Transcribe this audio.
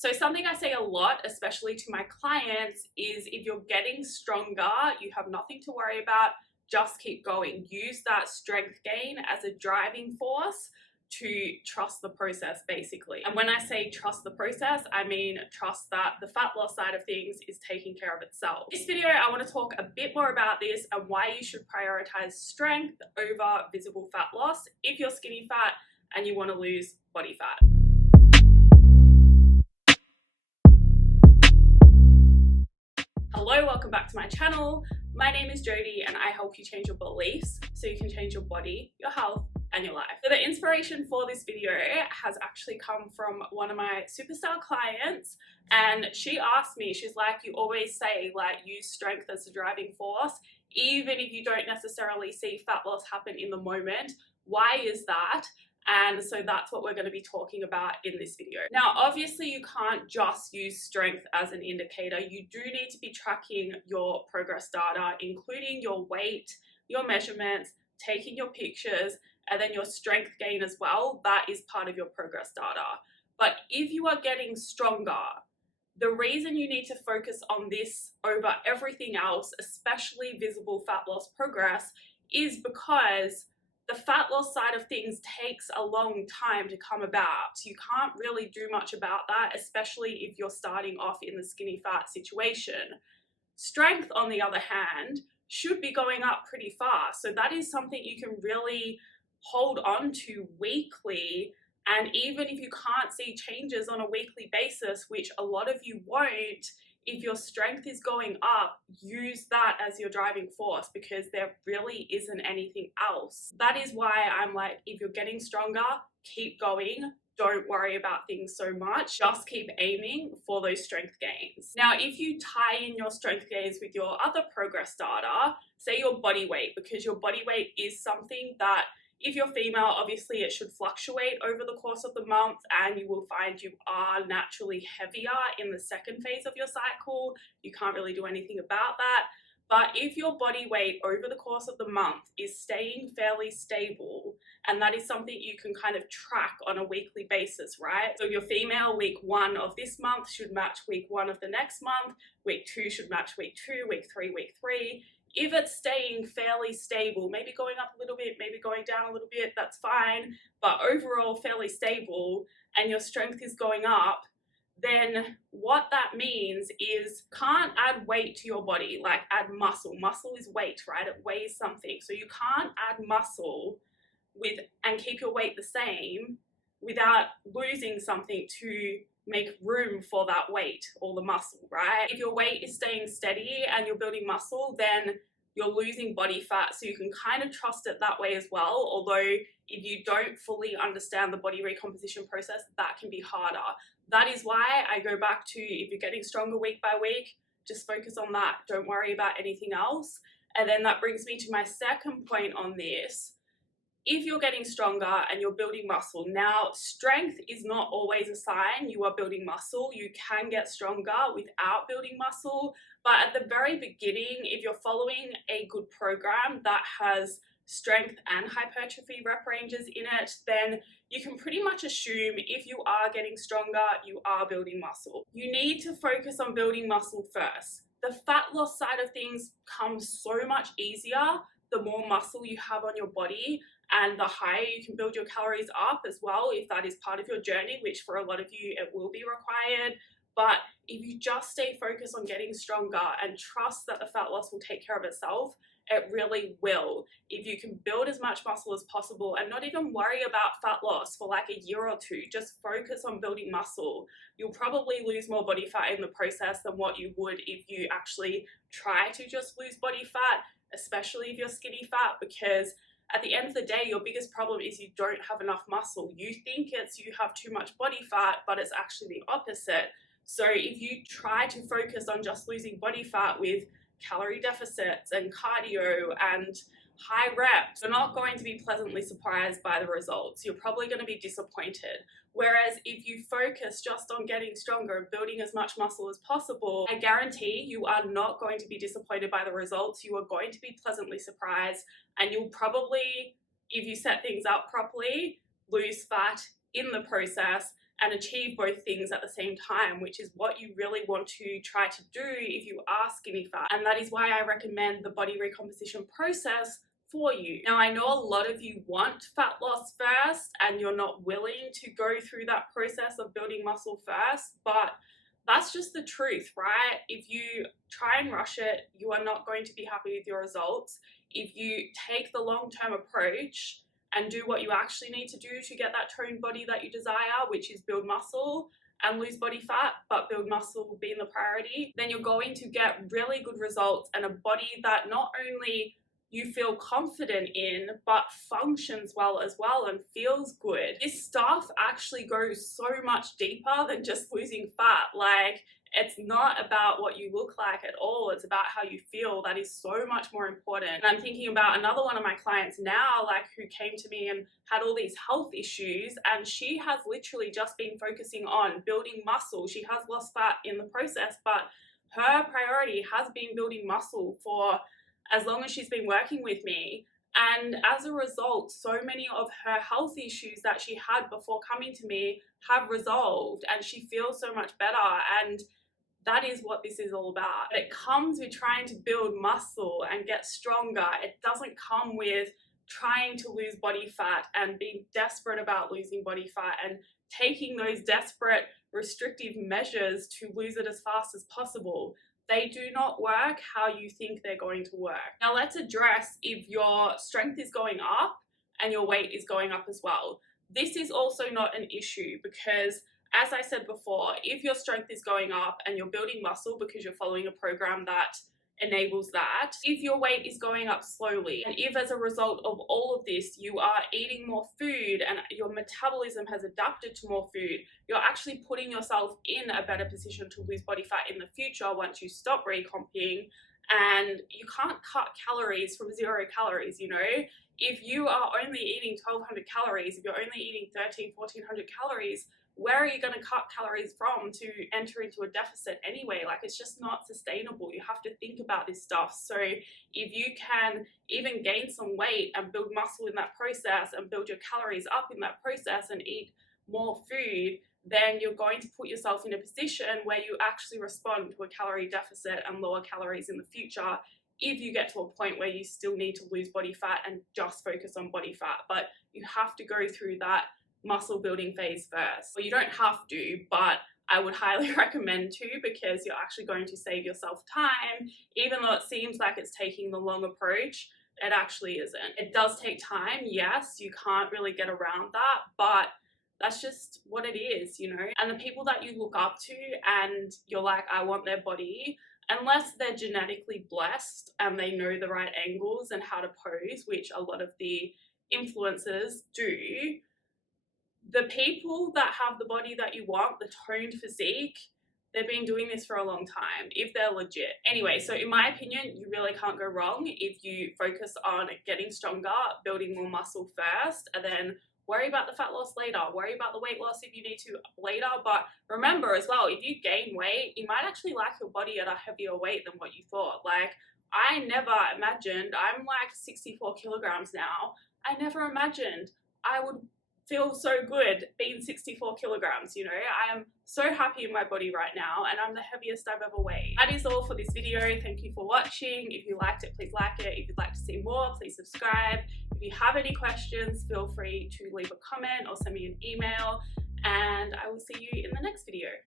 So something I say a lot, especially to my clients, is if you're getting stronger, you have nothing to worry about, just keep going. Use that strength gain as a driving force to trust the process, basically. And when I say trust the process, I mean trust that the fat loss side of things is taking care of itself. In this video, I want to talk a bit more about this and why you should prioritize strength over visible fat loss if you're skinny fat and you want to lose body fat. Hello, welcome back to my channel. My name is Jodie and I help you change your beliefs so you can change your body, your health, and your life. So the inspiration for this video has actually come from one of my superstar clients, and she asked me, she's like, you always say like use strength as a driving force, even if you don't necessarily see fat loss happen in the moment. Why is that? And so that's what we're going to be talking about in this video. Now, obviously you can't just use strength as an indicator. You do need to be tracking your progress data, including your weight, your measurements, taking your pictures, and then your strength gain as well. That is part of your progress data. But if you are getting stronger, the reason you need to focus on this over everything else, especially visible fat loss progress, is because the fat loss side of things takes a long time to come about. You can't really do much about that, especially if you're starting off in the skinny fat situation. Strength, on the other hand, should be going up pretty fast. So that is something you can really hold on to weekly. And even if you can't see changes on a weekly basis, which a lot of you won't, if your strength is going up, use that as your driving force because there really isn't anything else. That is why I'm like, if you're getting stronger, keep going. Don't worry about things so much. Just keep aiming for those strength gains. Now, if you tie in your strength gains with your other progress data, say your body weight, because your body weight is something that if you're female, obviously it should fluctuate over the course of the month and you will find you are naturally heavier in the second phase of your cycle. You can't really do anything about that. But if your body weight over the course of the month is staying fairly stable, and that is something you can kind of track on a weekly basis, right? So your female, week 1 of this month should match week 1 of the next month, week 2 should match week 2, week 3, week 3. If it's staying fairly stable, maybe going up a little bit, maybe going down a little bit, that's fine, but overall fairly stable, and your strength is going up, then what that means is can't add weight to your body, like add muscle. Muscle is weight, right? It weighs something. So you can't add muscle and keep your weight the same without losing something to make room for that weight or the muscle, right? If your weight is staying steady and you're building muscle, then you're losing body fat, so you can kind of trust it that way as well. Although if you don't fully understand the body recomposition process, that can be harder. That is why I go back to, if you're getting stronger week by week, just focus on that. Don't worry about anything else. And then that brings me to my second point on this. If you're getting stronger and you're building muscle, now strength is not always a sign you are building muscle. You can get stronger without building muscle, but at the very beginning, if you're following a good program that has strength and hypertrophy rep ranges in it, then you can pretty much assume if you are getting stronger, you are building muscle. You need to focus on building muscle first. The fat loss side of things comes so much easier the more muscle you have on your body, and the higher you can build your calories up as well, if that is part of your journey, which for a lot of you, it will be required. But if you just stay focused on getting stronger and trust that the fat loss will take care of itself, it really will. If you can build as much muscle as possible and not even worry about fat loss for like a year or two, just focus on building muscle, you'll probably lose more body fat in the process than what you would if you actually try to just lose body fat, especially if you're skinny fat, because at the end of the day, your biggest problem is you don't have enough muscle. You think it's you have too much body fat, but it's actually the opposite. So if you try to focus on just losing body fat with calorie deficits and cardio and high reps, you're not going to be pleasantly surprised by the results. You're probably going to be disappointed. Whereas if you focus just on getting stronger and building as much muscle as possible, I guarantee you are not going to be disappointed by the results. You are going to be pleasantly surprised, and you'll probably, if you set things up properly, lose fat in the process and achieve both things at the same time, which is what you really want to try to do if you are skinny fat. And that is why I recommend the body recomposition process for you. Now, I know a lot of you want fat loss first and you're not willing to go through that process of building muscle first, but that's just the truth, right? If you try and rush it, you are not going to be happy with your results. If you take the long-term approach and do what you actually need to do to get that toned body that you desire, which is build muscle and lose body fat, but build muscle being the priority, then you're going to get really good results and a body that not only you feel confident in, but functions well as well and feels good. This stuff actually goes so much deeper than just losing fat. Like, it's not about what you look like at all. It's about how you feel. That is so much more important. And I'm thinking about another one of my clients now, like, who came to me and had all these health issues, and she has literally just been focusing on building muscle. She has lost fat in the process, but her priority has been building muscle for as long as she's been working with me. And as a result, so many of her health issues that she had before coming to me have resolved, and she feels so much better. And that is what this is all about. It comes with trying to build muscle and get stronger. It doesn't come with trying to lose body fat and being desperate about losing body fat and taking those desperate restrictive measures to lose it as fast as possible. They do not work how you think they're going to work. Now let's address if your strength is going up and your weight is going up as well. This is also not an issue because, as I said before, if your strength is going up and you're building muscle because you're following a program that enables that, if your weight is going up slowly, and if as a result of all of this you are eating more food and your metabolism has adapted to more food, you're actually putting yourself in a better position to lose body fat in the future once you stop recomping. And you can't cut calories from 0 calories, you know? If you are only eating 1,200 calories, if you're only eating 1,400 calories, where are you going to cut calories from to enter into a deficit anyway? Like, it's just not sustainable. You have to think about this stuff. So if you can even gain some weight and build muscle in that process and build your calories up in that process and eat more food, then you're going to put yourself in a position where you actually respond to a calorie deficit and lower calories in the future if you get to a point where you still need to lose body fat and just focus on body fat. But you have to go through that muscle building phase first. Well, you don't have to, but I would highly recommend to, because you're actually going to save yourself time. Even though it seems like it's taking the long approach, it actually isn't. It does take time, yes, you can't really get around that, but that's just what it is, you know? And the people that you look up to and you're like, I want their body, unless they're genetically blessed and they know the right angles and how to pose, which a lot of the influencers do, the people that have the body that you want, the toned physique, they've been doing this for a long time, if they're legit. Anyway, so in my opinion, you really can't go wrong if you focus on getting stronger, building more muscle first, and then worry about the fat loss later, worry about the weight loss if you need to later. But remember as well, if you gain weight, you might actually like your body at a heavier weight than what you thought. Like, I never imagined, I'm like 64 kilograms now, I never imagined I would feel so good being 64 kilograms, you know? I am so happy in my body right now and I'm the heaviest I've ever weighed. That is all for this video. Thank you for watching. If you liked it, please like it. If you'd like to see more, please subscribe. If you have any questions, feel free to leave a comment or send me an email, and I will see you in the next video.